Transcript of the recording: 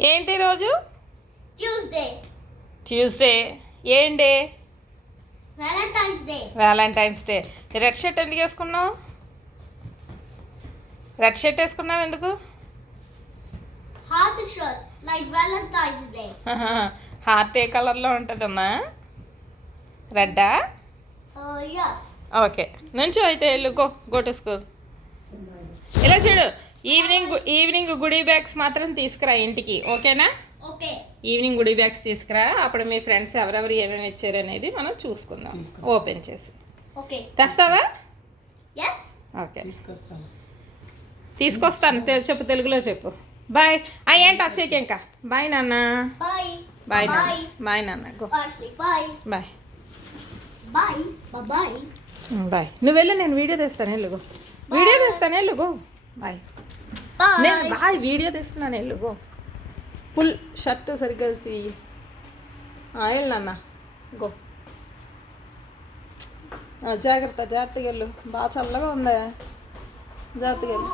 ఏంటి రోజు? ట్యూస్డే. ఏం day? Valentine's day. Red shirt ఎందుకు వేసుకున్నావు? రెడ్ షర్ట్ వేసుకున్నావు ఎందుకు? హార్ట్ ఏ కలర్లో ఉంటుందమ్మా? రెడ్డా? ఓకే, నుంచో అయితే వెళ్ళు. Go to school. ఇలా చూడు, ఈవినింగ్ గుడీ బ్యాగ్స్ మాత్రం తీసుకురా ఇంటికి, ఓకేనా? ఈవినింగ్ గుడీ బ్యాగ్స్ తీసుకురా. అప్పుడు మీ ఫ్రెండ్స్ ఎవరెవరు ఏమేమి ఇచ్చారు అనేది మనం చూసుకుందాం ఓపెన్ చేసి. తెస్తావా? ఓకే, తీసుకొస్తాను. చెప్పు, తెలుగులో చెప్పు. బాయ్. ఏంటి వచ్చేకి ఇంకా? బాయ్ నాన్న. బాయ్ బాయ్ నాన్న. Go bye. బాయ్. నువ్వు వెళ్ళు, నేను వీడియో తెస్తాను. వెళ్ళుగో, వీడియో తెస్తాను. వెళ్ళుగో. బాయ్. నేను బాయ్ వీడియో తెస్తున్నాను. వెళ్ళుగో. ఫుల్ షర్ట్ సరిగ్గా వెళ్ళు నాన్న. గో. జాగ్రత్తగా వెళ్ళు. బాగా చల్లగా ఉందా? జాగ్రత్తగా వెళ్ళు.